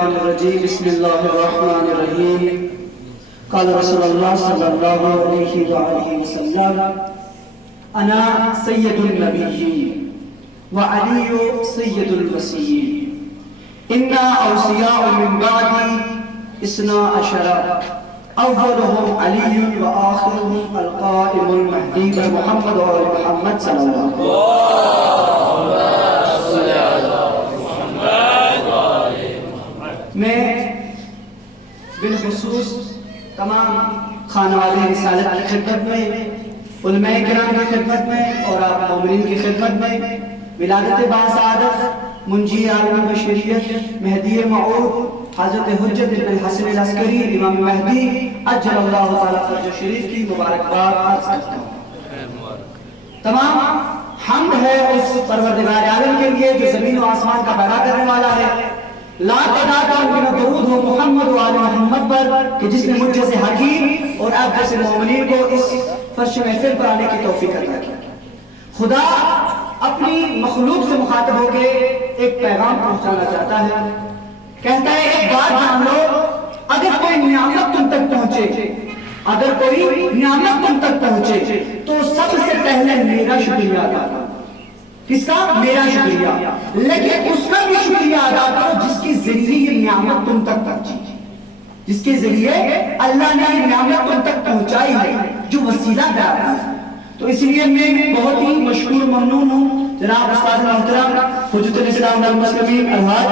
الشيطان الرجيم بسم الله الرحمن الرحيم قال رسول الله صلى الله عليه وآله وسلم أنا سيد النبيين وعلي سيد الوصيين إنا أوصياء من بعدي 12 أولهم علي وآخرهم القائم المهدي محمد وآل محمد صلى الله عليه وسلم. میں بالخصوص تمام خانوادے رسالت کی خدمت میں، علماء کرام کی خدمت میں اور آپ مومنین کی خدمت میں ولادت باسعادت منجی عالم بشریت مہدی موعود حضرت حجت بن حسن العسکری امام مہدی اجل اللہ تعالیٰ فرج شریف کی مبارکباد عرض کرتا ہوں. تمام حمد ہے اس پروردگار عالم کے لیے جو زمین و آسمان کا پیدا کرنے والا ہے. لاکھ تعداد میں درود ہو محمد و آل محمد پر کہ جس نے مجھ جیسے حکیم اور آپ جیسے مومنین کو اس فرش محفل پر آنے کی توفیق عطا کی. خدا اپنی مخلوق سے مخاطب ہو کے ایک پیغام پہنچانا چاہتا ہے. کہتا ہے ایک بات جان لو، اگر کوئی نعمت تم تک پہنچے، اگر کوئی نعمت تم تک پہنچے تو سب سے پہلے میرا شکریہ ادا کرو. کس کا؟ میرا شکریہ. لیکن اس کا بھی شکریہ ادا کرو جس کے ذریعے یہ نعمت تم تک پہنچی، جس کے ذریعے اللہ نے یہ نعمت تم تک پہنچائی ہے، جو وسیلہ ٹھہرا ہے. تو اس لیے میں بہت ہی مشکور ممنون ہوں جناب استاد محترم حجت الاسلام والمسلمین الحاج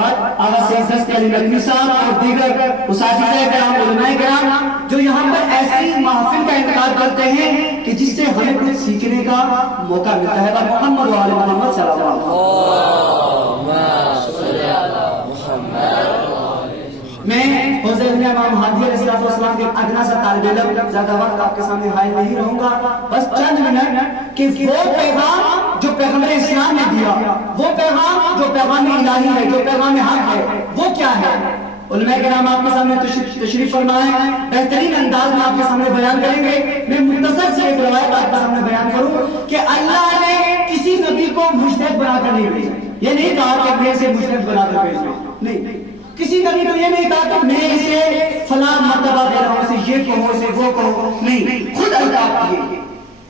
آغا سید دست علی نقوی صاحب اور دیگر اساتذہ کرام علماء کرام جو یہاں پر ایسی محفل کا انعقاد کرتے ہیں کہ جس سے ہمیں کچھ سیکھنے کا موقع ملتا ہے. محمد و آل محمد صلی اللہ علیہ وسلم. میں حوزہ امام ہادی علیہ السلام کے ادنا سا طالب علم، زیادہ وقت آپ کے سامنے حائل نہیں رہوں گا، بس چند منٹ کہ وہ پیغام جو پیغمبر اسلام نے دیا، وہ پیغام جو پیغام الہی ہے، جو پیغام حق ہے، وہ کیا ہے؟ علماء کرام آپ کے سامنے تشریف فرمائے ہیں، بہترین انداز میں آپ کے سامنے بیان کریں گے. میں مختصر سے ایک روایت آپ کے سامنے بیان کروں کہ اللہ نے کسی نبی کو مجتہد بنا کر نہیں بھیجا. یہ نہیں کہا کہ میں اسے مجتہد بنا کر بھیجا، نہیں. کسی نبی کو یہ نہیں کہا کہ میں اسے فلاں مرتبہ دے رہا ہوں، اسے یہ کہو، اسے وہ کہو، نہیں. خود القاب دیے،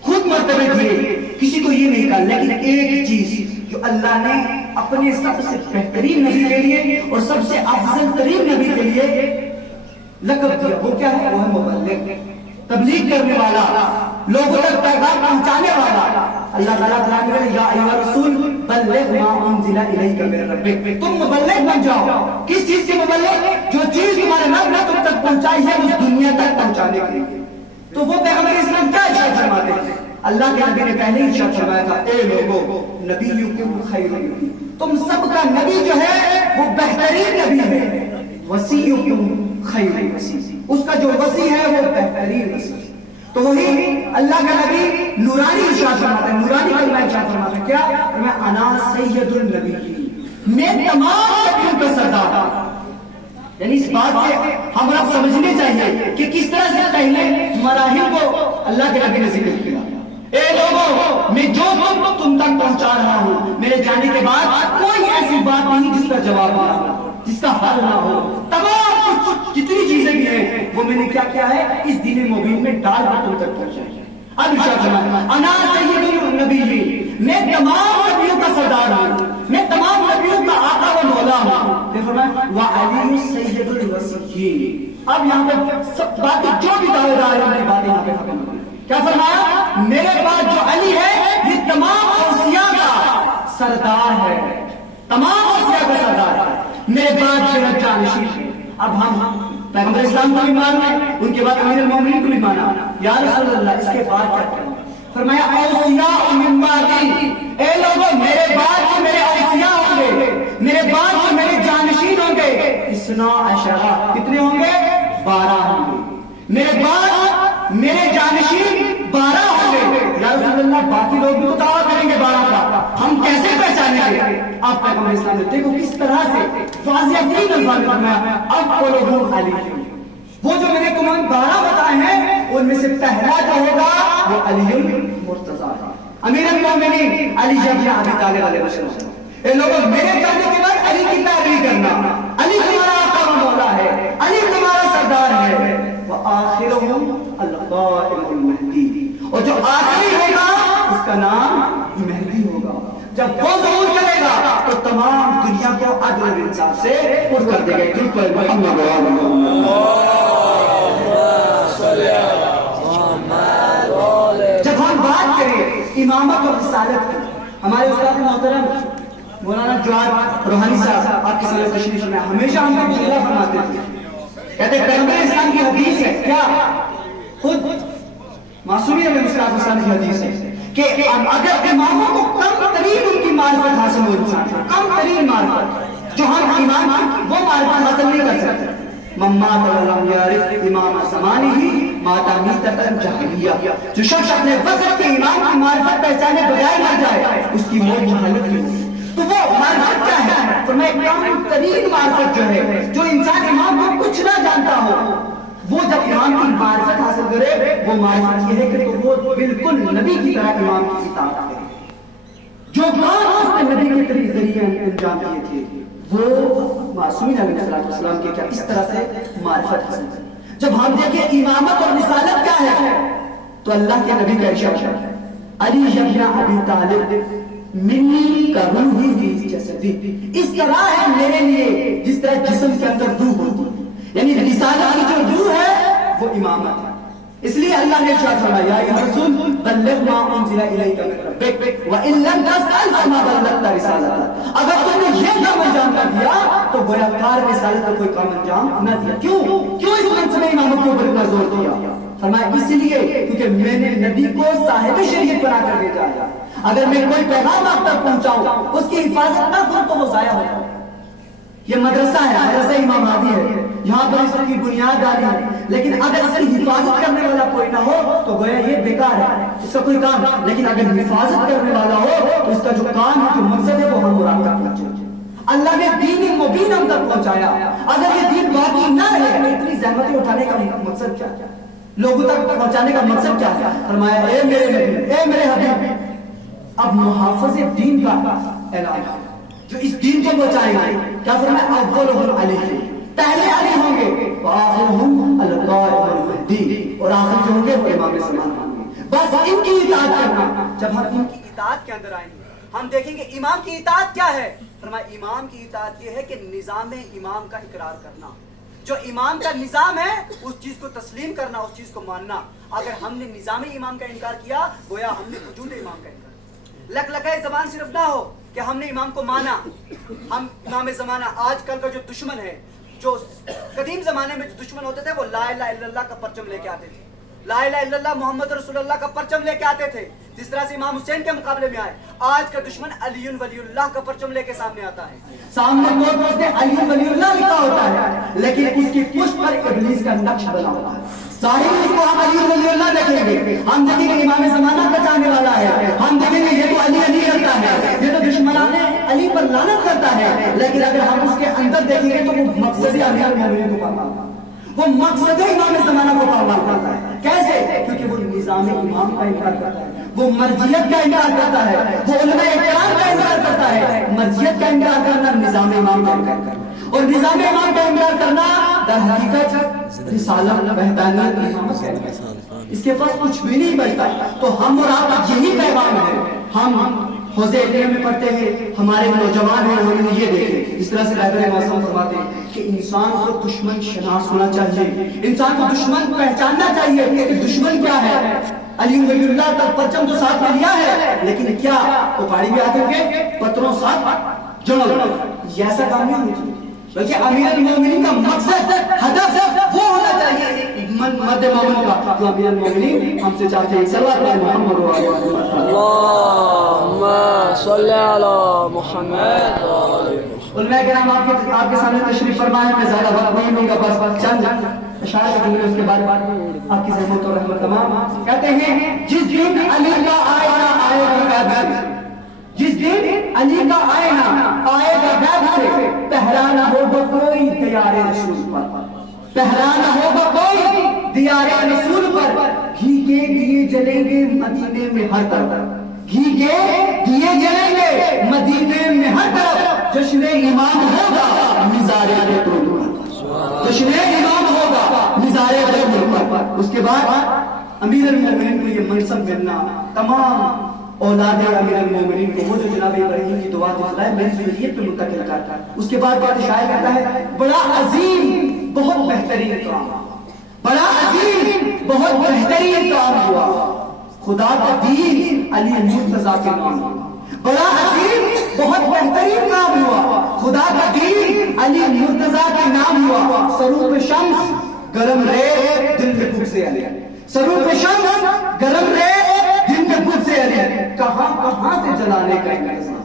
خود مرتبے دیے، کسی کو یہ نہیں کہا. لیکن ایک چیز جو اللہ نے اپنے سب سے بہترین نبی کے لیے اور سب سے افضل ترین نبی کے لیے لقب دیا، وہ کیا ہے؟ وہ ہے مبلغ، تبلیغ کرنے والا، لوگوں تک پیغام پہنچانے والا. اللہ تعالیٰ فرماتے ہیں یا ایھا الرسول بلغ ما انزل الیک من ربک. تم مبلغ بن جاؤ. کس چیز کے مبلغ؟ جو چیز تمہارے رب نے تم تک پہنچائی ہے اس دنیا تک پہنچانے کے لیے. تو وہ پیغمبر اسلام کیا ارشاد فرماتے ہیں؟ اللہ کے نبی نے پہلے ہی ارشاد فرمایا تھا اے لوگو نبیکم خیر نبی، تم سب کا نبی جو ہے وہ بہترین نبی ہے. وصیکم خیر وصی، اس کا جو وصی ہے وہ بہترین وصی. تو وہی اللہ کا نبی نورانی ارشاد فرماتا ہے، نورانی کلمہ ارشاد فرماتا ہے کیا؟ میں انا سید النبی، میں تمام نبیوں کا سردار. یعنی اس بات سے ہم آپ سمجھنے چاہیے کہ کس طرح سے پہلے مراحل کو اللہ کے نبی نے ذکر کیا. اے لوگوں میں جو تم تک پہنچا رہا ہوں، میرے جانے کے بعد کوئی ایسی بات نہیں جس کا جواب نہ ہو، جس کا حل نہ ہو. تمام جتنی چیزیں بھی ہیں وہ میں نے کیا کیا ہے؟ اس دین مبین میں ڈال کر تم تک پہنچائی ہے. اب ارشاد فرمایا انا سید النبیین، میں تمام نبیوں کا سردار ہوں، میں تمام نبیوں کا آقا و مولا ہوں. پھر فرمایا وعلی سید الوصیین. اب یہاں پہ سب باتیں جو بھی دعوے دار ہیں اپنی باتیں یہاں پہ ختم ہو گئی. کیا فرمایا؟ میرے پاس جو علی ہے یہ تمام اوصیاء کا سردار ہے، تمام اوصیاء کا سردار ہے. میرے بعد میرا جانشین ہے. اب ہم پیغمبر اسلام کو بھی مانا، ان کے بعد امیر المومنین کو بھی مانا. یا رسول اللہ اس کے بعد کیا کریں؟ فرمایا اوصیاء من بعدی، اے لوگوں میرے بعد جو میرے اوصیاء ہوں گے، میرے بعد جو میرے جانشین ہوں گے 12، کتنے ہوں گے؟ 12 ہوں گے. میرے بعد میرے جانشین 12 ہوں گے. یا رسول اللہ باقی لوگ بھی تو دعویٰ کریں گے 12 کا، ہم کیسے پہچانیں گے؟ آپ پیغمبر اسلام نے دیکھو کس طرح سے واضح ترین الفاظ میں فرمایا اب قولہم علی، وہ جو میں نے تمہیں 12 بتائے ہیں ان میں سے پہلا جو ہوگا وہ علی المرتضیٰ ہے، امیر المومنین علی ابن ابی طالب علیہ السلام. اے لوگوں میرے جانے کے بعد علی کی پیروی کرنا، علی تمہارا آقا و کا نام مہدی ہوگا. جب وہ ظہور کرے گا تو تمام دنیا کو عدل و انصاف سے پر کر دے گا. جب ہم بات کریں امامت اور رسالت کی، ہمارے استاد محترم مولانا جواد روحانی صاحب آپ کے سامنے تشریف میں ہمیشہ ہم کو جملہ فرماتے تھے، کہتے ہیں پیغمبر اسلام کی حدیث ہے، کیا خود معصومی علیہ السلام کی حدیث ہے کہ اگر اماموں کو کم ترین ان کی معرفت حاصل ہو، انسان کو کم ترین معرفت جو ہم امام کی وہ معرفت حاصل نہیں کر سکتے. ممات ولم یعرف امام زمانہ مات میتۃ جاہلیہ، جو شخص اپنے وقت کے امام کی معرفت پہچانے بغیر مر جائے اس کی موت جہنم کی ہوگی. تو وہ معرفت کیا ہے؟ فرمایا کم ترین معرفت جو ہے، جو انسان امام کو کچھ نہ جانتا ہو، وہ جب امام کی معرفت حاصل کرے وہ معرفت یہ ہے کہ تو وہ بالکل نبی کی طرح امام کی اطاعت کرے. جو کام اس نے نبی کے ذریعے انجام دیے تھے وہ معصومین علیہ السلام کے کیا اس طرح سے معرفت حاصل کرے. جب ہم دیکھیں امامت اور رسالت کیا ہے تو اللہ کے نبی کا ارشاد ہے علی ابن ابی طالب منی کا روحی فی جسدی، اس طرح ہے میرے لیے جس طرح جسم کے اندر روح ہوتی ہے. یعنی رسالت کی جو روح ہے وہ امامت ہے. اس لیے اللہ نے ارشاد فرمایا یا رسول بلغ ما انزل الیک من ربک وان لم تفعل فما بلغت رسالته. اگر تم نے یہ کام انجام نہ دیا تو گویا کار رسالت کا کوئی کام انجام نہ دیا. کیوں اس منصب امامت کے اوپر اتنا زور دیا؟ فرمایا اس لیے کیونکہ میں نے نبی کو صاحب شریعت بنا کر بھیجا ہے. اگر میں کوئی پیغام آپ تک پہنچاؤں اس کی حفاظت نہ کروں تو وہ ضائع ہو جائے. یہ مدرسہ ہے، مدرسہ امام ہادی ہے، یہاں پر اس کی بنیاد ڈالی ہے، لیکن اگر اس کی حفاظت کرنے والا کوئی نہ ہو تو گویا یہ بیکار ہے، اس کا کوئی کام. لیکن اگر حفاظت کرنے والا ہو تو اس کا جو کام ہے، جو مقصد ہے وہ ہم مراد تک پہنچے. اللہ نے دین مبین ہم تک پہنچایا. اگر یہ دین باقی نہ رہے تو اتنی زحمتیں اٹھانے کا مقصد کیا ہے؟ لوگوں تک پہنچانے کا مقصد کیا ہے؟ فرمایا اے میرے نبی، اے میرے حبیب، اب محافظ دین کا اعلان ہے جو اس دین کو بچائیں گے. کیا فرمایا اولہم علی، پہلے علی ہوں گے، وآخرہم القائم المہدی، اور آخر جو ہوں گے وہ امام زمان ہوں گے. بس ان کی اطاعت کرنا. جب ہم ان کی اطاعت کے اندر آئیں گے ہم دیکھیں گے امام کی اطاعت کیا ہے. فرمایا امام کی اطاعت یہ ہے کہ نظام امام کا اقرار کرنا. جو امام کا نظام ہے اس چیز کو تسلیم کرنا، اس چیز کو ماننا. اگر ہم نے نظام امام کا انکار کیا گویا ہم نے وجود امام کا انکار. لک لکائے زبان صرف نہ ہو کہ ہم نے امام کو مانا، ہم امام زمانہ. آج کل کا جو دشمن ہے، جو قدیم زمانے میں جو دشمن ہوتے تھے وہ لا الہ الا اللہ کا پرچم لے کے آتے تھے، لا الہ الا اللہ محمد رسول اللہ کا پرچم لے کے آتے تھے. جس طرح سے امام حسین کے مقابلے میں آئے، آج کا دشمن علی ولی اللہ کا پرچم لے کے سامنے آتا ہے. سامنے کوٹ میں اس نے علی ولی اللہ لکھا ہوتا ہے لیکن اس کی پشت پر ابلیس کا نقش بنا ہوتا ہے. ظاہر اس کو ہم علی ولی اللہ دیکھیں گے، ہم دیکھیں گے امام زمانہ بچانے والا ہے، ہم دیکھیں گے یہ تو علی علی کرتا ہے، یہ تو دشمنان علی پر لعنت کرتا ہے. لیکن اگر ہم اس کے اندر دیکھیں گے تو وہ مقصد امیر المومنین کو پامال کرتا ہے، وہ مقصد امام زمانہ کو پامال کرتا ہے. کیسے؟ کیونکہ وہ نظام امام کا انکار کرتا ہے، وہ مرجیت کا انکار کرتا ہے، وہ علماء اکرام کا انکار کرتا ہے. مرجیت کا انکار کرنا نظام امام کا انکار کرنا، اور نظام امام کا انکار کرنا در حقیقت رسالت وحدانیت امامت کا انکار. اس کے پاس کچھ بھی نہیں بچتا. تو ہم اور آپ یہی پیغام ہے. ہم حوضے علم میں پڑھتے ہیں، ہمارے نوجوان ہیں، ہم نے یہ دیکھے اس طرح سے رہبر معصوم فرماتے ہیں کہ انسان کو دشمن شناس ہونا چاہیے، انسان کو دشمن پہچاننا چاہیے کہ دشمن کیا ہے. علی ولی اللہ کا پرچم تو ساتھ میں لیا ہے لیکن کیا وہ پہاڑی بھی آتے ہوئے پتھروں ساتھ جڑ یہ ایسا کام نہیں ہونا چاہیے. بلکہ امیر المومنین کا مقصد ہدف وہ ہونا چاہیے مرد مومن کا جو امیر المومنین ہم سے چاہتے ہیں. صلوات محمد و علیہ وسلم. اللہم صلی علی محمد و علیہ وسلم. علماء کرام آپ کے سامنے تشریف فرمائے. میں زیادہ وقت نہیں لوں گا، بس چند اشارے کریں گے، اس کے بعد آپ کی رحمت اور رحمت تمام. کہتے ہیں جس دن علی کا آئینہ آئے گا غیب سے، جس دن علی کا آئینہ آئے گا غیب سے، پہرانا ہوگا کوئی دیار رسول پر، پہرانا ہوگا کوئی دیار رسول پر. گھی کے دیے جلیں گے مدینے میں ہر طرف، گھی کے دیے جلیں گے مدینے میں ہر طرف. جشن امام ہوگا مزار طول پر، جشن امام ہوگا مزار طول پر. اس کے بعد امیر المومنین کو یہ منصب ملنا، تمام اولاد امیر المومنین کو، وہ جو جناب ابراہیم کی دعا دکھلائے میری ذریت پہ منتقل کرتا ہے۔ اس کے بعد بات شاعر کہتا ہے بڑا عظیم بہت بہترین کام، بڑا عظیم بہت بہترین کام ہوا، خدا کا دین علی مرتضیٰ کے نام ہوا۔ بڑا عظیم بہت بہترین کام ہوا، خدا کا دین علی مرتضیٰ کے نام ہوا۔ سروپ شمس گرم ریت دل میں بھوک سے علی، سروپ شمس گرم ریت دل میں بھوک سے علی، کہاں کہاں سے جلانے کا انتظام،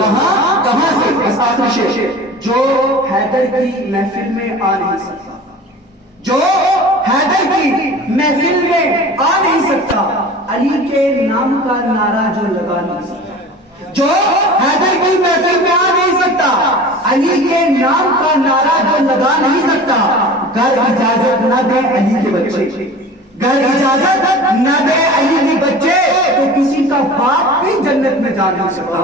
کہاں کہاں سے۔ بس آخری شعر، جو حیدر کی محفل میں آ نہیں سکتا، جو حیدر کی محفل میں آ نہیں سکتا، علی کے نام کا نعرہ جو لگا نہیں سکتا، جو حیدر کی محفل میں آ نہیں سکتا، علی کے نام کا نعرہ جو لگا نہیں سکتا، گر اجازت نہ دے علی کے بچے، گر اجازت نہ دے علی کے بچے تو کسی کا باپ بھی جنت میں جا نہیں سکتا۔